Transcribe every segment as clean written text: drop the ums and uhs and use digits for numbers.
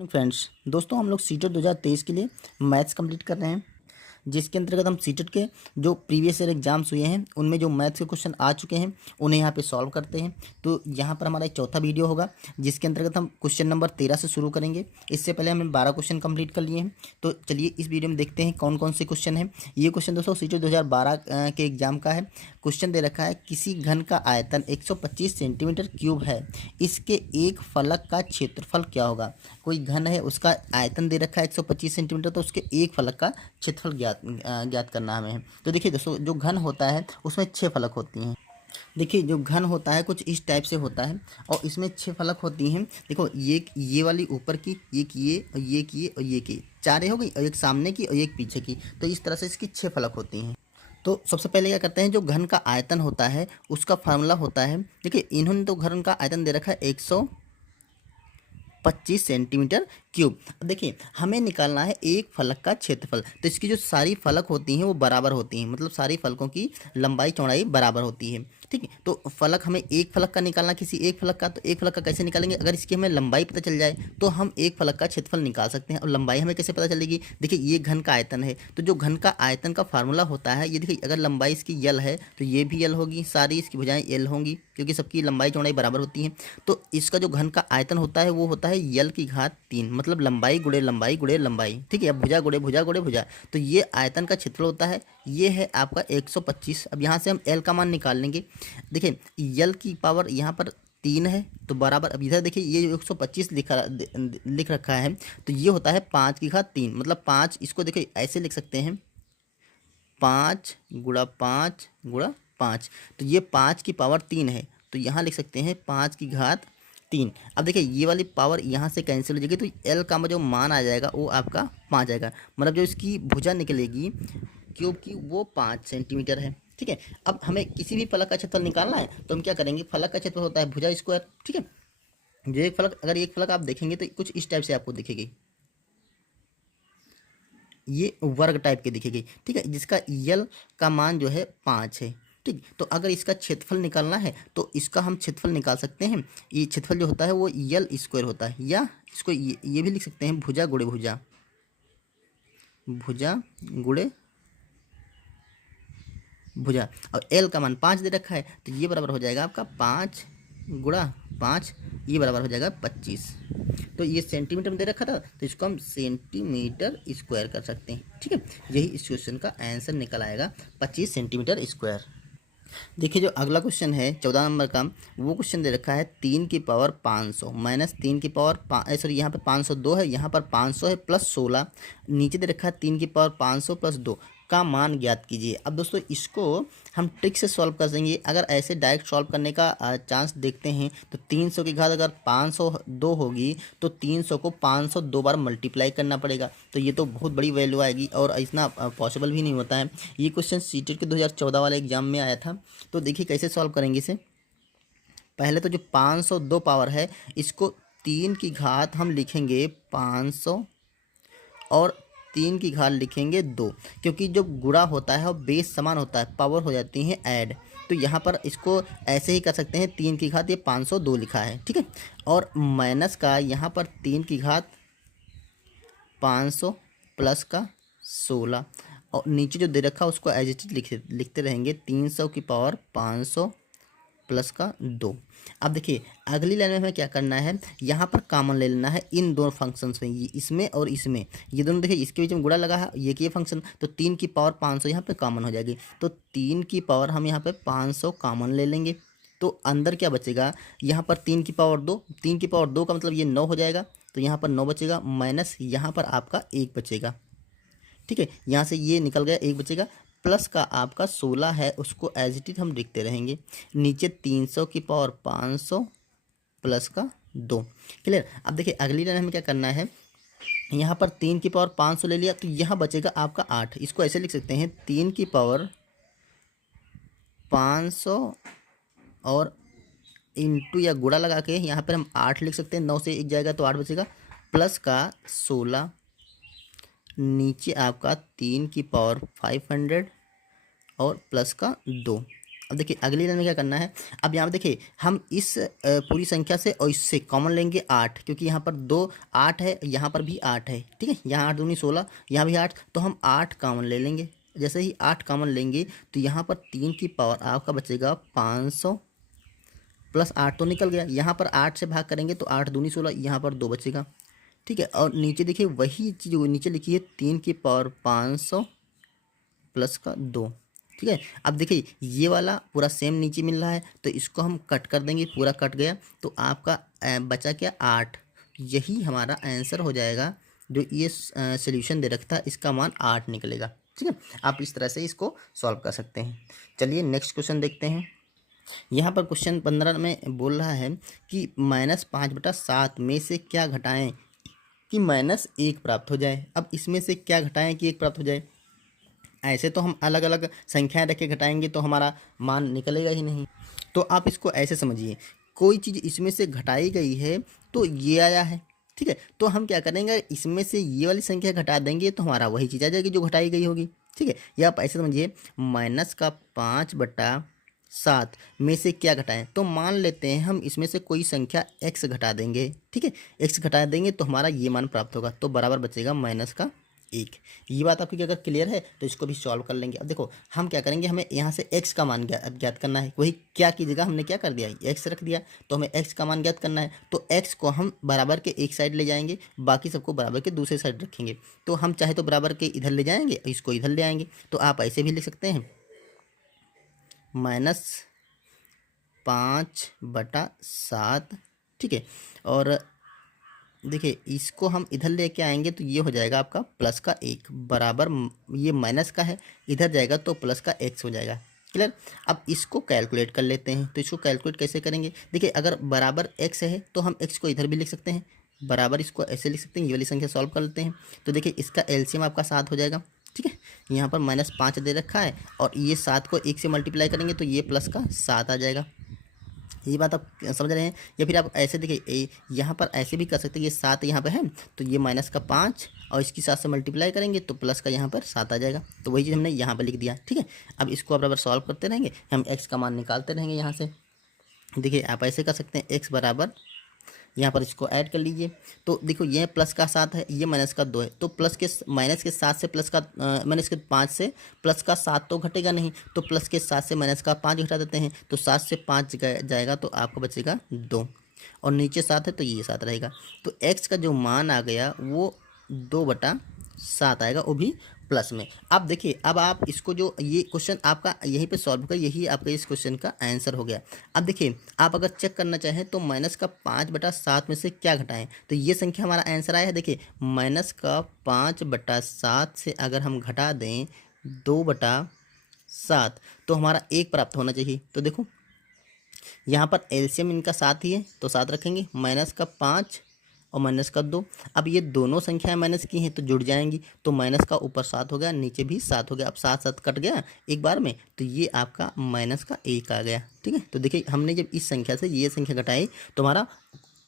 Friends, दोस्तों हम लोग सीटेट 2023 के लिए मैथ्स कंप्लीट कर रहे हैं, जिसके अंतर्गत हम सीटेट के जो प्रीवियस ईयर एग्जाम्स हुए हैं उनमें जो मैथ्स के क्वेश्चन आ चुके हैं उन्हें यहाँ पे सॉल्व करते हैं। तो यहाँ पर हमारा एक चौथा वीडियो होगा जिसके अंतर्गत हम क्वेश्चन नंबर 13 से शुरू करेंगे। इससे पहले हमने 12 क्वेश्चन कंप्लीट कर लिए हैं। तो चलिए इस वीडियो में देखते हैं कौन कौन से क्वेश्चन हैं। ये क्वेश्चन दोस्तों सीटेट 2012 के एग्जाम का है। क्वेश्चन दे रखा है, किसी घन का आयतन 125 सेंटीमीटर क्यूब है, इसके एक फलक का क्षेत्रफल क्या होगा। कोई घन है, उसका आयतन दे रखा है 125 सेंटीमीटर, तो उसके एक फलक का क्षेत्रफल ज्ञात करना हमें है। तो देखिए दोस्तों, जो घन होता है उसमें 6 फलक होती हैं। देखिए जो घन होता है कुछ इस टाइप से होता है और इसमें 6 फलक होती हैं। देखो ये वाली ऊपर की, एक ये और ये की और ये की, चारे हो गई, और एक सामने की और एक पीछे की। तो इस तरह से इसकी 6 फलक होती हैं। तो सबसे पहले क्या करते हैं, जो घन का आयतन होता है उसका फार्मूला होता है। देखिए इन्होंने तो घन का आयतन दे रखा है 125 सेंटीमीटर क्यूब। अब देखिए हमें निकालना है एक फलक का क्षेत्रफल। तो इसकी जो सारी फलक होती हैं वो बराबर होती हैं, मतलब सारी फलकों की लंबाई चौड़ाई बराबर होती है। ठीक है, तो फलक हमें एक फलक का निकालना, किसी एक फलक का। तो एक फलक का कैसे निकालेंगे, अगर इसकी हमें लंबाई पता चल जाए तो हम एक फलक का क्षेत्रफल निकाल सकते हैं। और लंबाई हमें कैसे पता चलेगी, देखिए ये घन का आयतन है, तो जो घन का आयतन का फार्मूला होता है, ये देखिए अगर लंबाई इसकी यल है तो ये भी यल होगी, सारी इसकी भुजाएं यल होंगी क्योंकि सबकी लंबाई चौड़ाई बराबर होती है। तो इसका जो घन का आयतन होता है वो होता है यल की घात 3, मतलब लंबाई गुणे लंबाई गुणे लंबाई। ठीक है, अब भुजा गुणे भुजा गुणे भुजा। तो ये आयतन का क्षेत्रफल होता है, ये है आपका 125। अब यहाँ से हम एल का मान निकाल लेंगे। देखिए यल की पावर यहाँ पर 3 है तो बराबर, अब इधर देखिए ये 125 लिख रखा है, तो ये होता है 5 की घात 3, मतलब 5। इसको देखिए ऐसे लिख सकते हैं, 5 गुणा 5 गुणा 5। तो ये 5 की पावर 3 है, तो यहाँ लिख सकते हैं 5 की घात 3। अब देखिए ये वाली पावर यहाँ से कैंसिल हो जाएगी, तो एल का जो मान आ जाएगा वो आपका 5 आएगा, मतलब जो इसकी भुजा निकलेगी क्यूब की वो 5 सेंटीमीटर है। ठीक है, अब हमें किसी भी फलक का क्षेत्रफल निकालना है तो हम क्या करेंगे, फलक का क्षेत्रफल होता है भुजा स्क्वायर। ठीक है, जो एक फलक, अगर एक फलक आप देखेंगे तो कुछ इस टाइप से आपको दिखेगी, ये वर्ग टाइप की दिखेगी। ठीक है, जिसका यल का मान जो है 5 है। ठीक, तो अगर इसका क्षेत्रफल निकालना है तो इसका हम क्षेत्रफल निकाल सकते हैं। ये क्षेत्रफल जो होता है वो यल स्क्वायर होता है, या इसको ये भी लिख सकते हैं भुजा गुणे भुजा, भुजा गुणे भुजा। और एल का मान 5 दे रखा है, तो ये बराबर हो जाएगा आपका 5 गुणा 5, ये बराबर हो जाएगा 25। तो ये सेंटीमीटर में दे रखा था, तो इसको हम सेंटीमीटर स्क्वायर कर सकते हैं। ठीक है, यही इस क्वेश्चन का आंसर निकल आएगा 25 सेंटीमीटर स्क्वायर। देखिए जो अगला क्वेश्चन है 14 नंबर का, वो क्वेश्चन दे रखा है 3 की पावर 500 माइनस 3 की पावर सॉरी यहाँ पे 502 है, यहाँ पर 500 है प्लस 16, नीचे दे रखा है 3 की पावर 500 प्लस 2 का मान ज्ञात कीजिए। अब दोस्तों इसको हम ट्रिक से सॉल्व कर देंगे। अगर ऐसे डायरेक्ट सॉल्व करने का चांस देखते हैं तो 300 की घात अगर 502 होगी तो 300 को 502 बार मल्टीप्लाई करना पड़ेगा, तो ये तो बहुत बड़ी वैल्यू आएगी और इतना पॉसिबल भी नहीं होता है। ये क्वेश्चन सीटेट के 2014 वाले एग्जाम में आया था। तो देखिए कैसे सॉल्व करेंगे इसे। पहले तो जो 502 पावर है इसको 3 की घात हम लिखेंगे 500 और 3 की घात लिखेंगे 2, क्योंकि जो गुणा होता है और बेस समान होता है, पावर हो जाती है ऐड। तो यहाँ पर इसको ऐसे ही कर सकते हैं, 3 की घात ये 502 लिखा है। ठीक है, और माइनस का यहाँ पर 3 की घात 500 प्लस का 16, और नीचे जो दे रखा है उसको एज इट इज लिखते रहेंगे 300 की पावर 500 प्लस का 2। अब देखिए अगली लाइन में हमें क्या करना है, यहाँ पर कॉमन ले लेना है इन दोनों फंक्शंस में, ये इसमें और इसमें, ये दोनों देखिए इसके बीच में गुणा लगा है, ये फंक्शन, तो 3 की पावर 500 यहाँ पे कॉमन हो जाएगी। तो 3 की पावर हम यहाँ पे 500 कॉमन ले लेंगे, तो अंदर क्या बचेगा, यहाँ पर 3 की पावर 2, 3 की पावर 2 का मतलब ये 9 हो जाएगा, तो यहाँ पर 9 बचेगा, माइनस यहाँ पर आपका 1 बचेगा। ठीक है, यहाँ से ये निकल गया, 1 बचेगा, प्लस का आपका 16 है, उसको एज इट इज हम लिखते रहेंगे, नीचे 300 की पावर 500 प्लस का 2। क्लियर। अब देखिए अगली लाइन हमें क्या करना है, यहाँ पर 3 की पावर 500 ले लिया, तो यहाँ बचेगा आपका 8, इसको ऐसे लिख सकते हैं 3 की पावर 500 और इंटू या गुणा लगा के यहाँ पर हम 8 लिख सकते हैं, 9 से 1 जाएगा तो 8 बचेगा, प्लस का 16, नीचे आपका 3 की पावर 500 और प्लस का 2। अब देखिए अगली लाइन में क्या करना है, अब यहाँ पर देखिए हम इस पूरी संख्या से और इससे कॉमन लेंगे 8, क्योंकि यहाँ पर 2 8 है, यहाँ पर भी 8 है, ठीक है, यहाँ 8 दूनी 16, यहाँ भी 8, तो हम 8 कॉमन ले लेंगे। जैसे ही 8 कॉमन लेंगे तो यहाँ पर 3 की पावर आपका बचेगा 500 प्लस 8 तो निकल गया, यहाँ पर 8 से भाग करेंगे तो 8 दूनी 16, यहाँ पर 2 बचेगा, ठीक है। और नीचे देखिए वही चीज़ नीचे लिखी है 3 की पावर 500 प्लस का 2, ठीक है। अब देखिए ये वाला पूरा सेम नीचे मिल रहा है, तो इसको हम कट कर देंगे, पूरा कट गया, तो आपका बचा क्या 8, यही हमारा आंसर हो जाएगा। जो ये सोल्यूशन दे रखा था इसका मान 8 निकलेगा, ठीक है। आप इस तरह से इसको सॉल्व कर सकते हैं। चलिए नेक्स्ट क्वेश्चन देखते हैं। यहाँ पर क्वेश्चन 15 में बोल रहा है कि -5/7 में से क्या घटाएं कि -1 प्राप्त हो जाए। अब इसमें से क्या घटाएं कि 1 प्राप्त हो जाए। ऐसे तो हम अलग अलग संख्याएं रख के घटाएंगे तो हमारा मान निकलेगा ही नहीं। तो आप इसको ऐसे समझिए, कोई चीज़ इसमें से घटाई गई है तो ये आया है, ठीक है, तो हम क्या करेंगे, इसमें से ये वाली संख्या घटा देंगे तो हमारा वही चीज़ आ जाएगी जो घटाई गई होगी, ठीक है। या आप ऐसे समझिए -5/7 में से क्या घटाएं, तो मान लेते हैं हम इसमें से कोई संख्या x घटा देंगे, ठीक है, x घटा देंगे तो हमारा ये मान प्राप्त होगा, तो बराबर बचेगा -1। ये बात आपकी अगर क्लियर है तो इसको भी सॉल्व कर लेंगे। अब देखो हम क्या करेंगे, हमें यहाँ से x का मान ज्ञात करना है, वही क्या की जगह हमने क्या कर दिया, x रख दिया, तो हमें x का मान ज्ञात करना है। तो x को हम बराबर के एक साइड ले जाएंगे, बाकी सबको बराबर के दूसरे साइड रखेंगे। तो हम चाहे तो बराबर के इधर ले जाएंगे, इसको इधर ले आएंगे, तो आप ऐसे भी लिख सकते हैं -5/7, ठीक है। और देखिए इसको हम इधर लेके आएंगे तो ये हो जाएगा आपका +1 बराबर, ये माइनस का है, इधर जाएगा तो +x हो जाएगा। क्लियर। अब इसको कैलकुलेट कर लेते हैं, तो इसको कैलकुलेट कैसे करेंगे, देखिए अगर बराबर x है तो हम x को इधर भी लिख सकते हैं, बराबर इसको ऐसे लिख सकते हैं, ये वाली संख्या सॉल्व कर लेते हैं। तो देखिए इसका एलसीएम आपका 7 हो जाएगा, ठीक है। यहाँ पर -5 दे रखा है और ये 7 को 1 से मल्टीप्लाई करेंगे तो ये +7 आ जाएगा। ये बात आप समझ रहे हैं। या फिर आप ऐसे देखिए यहाँ पर ऐसे भी कर सकते हैं, ये 7 यहाँ पे है तो ये -5 और इसकी 7 से मल्टीप्लाई करेंगे तो प्लस का यहाँ पर 7 आ जाएगा। तो वही चीज़ हमने यहाँ पर लिख दिया, ठीक है। अब इसको बराबर सॉल्व करते रहेंगे, हम x का मान निकालते रहेंगे यहाँ से। देखिए आप ऐसे कर सकते हैं, x बराबर यहाँ पर इसको ऐड कर लीजिए, तो देखो ये +7 है, ये -2 है, तो माइनस के 7 से माइनस के 5 से +7 तो घटेगा नहीं, तो +7 से -5 घटा देते हैं, तो 7 से 5 जाएगा तो आपको बचेगा 2, और नीचे 7 है तो ये 7 रहेगा। तो x का जो मान आ गया वो 2/7 आएगा, वो भी प्लस में। अब देखिए अब आप इसको जो ये क्वेश्चन आपका यहीं पे सॉल्व कर, यही आपका इस क्वेश्चन का आंसर हो गया। अब देखिए आप अगर चेक करना चाहें तो -5/7 में से क्या घटाएं, तो ये संख्या हमारा आंसर आया है। देखिए -5/7 से अगर हम घटा दें 2/7 तो हमारा 1 प्राप्त होना चाहिए। तो देखो यहाँ पर एलसीएम इनका 7 ही है तो 7 रखेंगे, -5 और -2। अब ये दोनों संख्याएं माइनस की हैं तो जुड़ जाएंगी, तो माइनस का ऊपर 7 हो गया, नीचे भी 7 हो गया। अब 7 कट गया एक बार में, तो ये आपका -1 आ गया, ठीक है। तो देखिए हमने जब इस संख्या से ये संख्या घटाई तो हमारा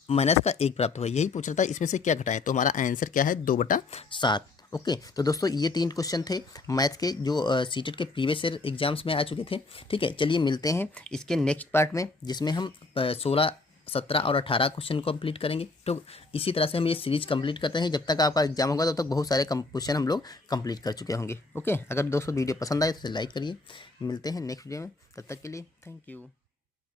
-1 प्राप्त हुआ। यही पूछ रहा था इसमें से क्या घटाएं, तो हमारा आंसर क्या है 2/7। ओके, तो दोस्तों ये 3 क्वेश्चन थे मैथ के जो सीटेट के प्रीवियस ईयर एग्जाम्स में आ चुके थे, ठीक है। चलिए मिलते हैं इसके नेक्स्ट पार्ट में, जिसमें हम 16, 17 और 18 क्वेश्चन कंप्लीट करेंगे। तो इसी तरह से हम ये सीरीज कंप्लीट करते हैं, जब तक आपका एग्जाम होगा तब तक बहुत सारे क्वेश्चन हम लोग कंप्लीट कर चुके होंगे। ओके, अगर दोस्तों वीडियो पसंद आए तो लाइक करिए। मिलते हैं नेक्स्ट वीडियो में, तब तक के लिए थैंक यू।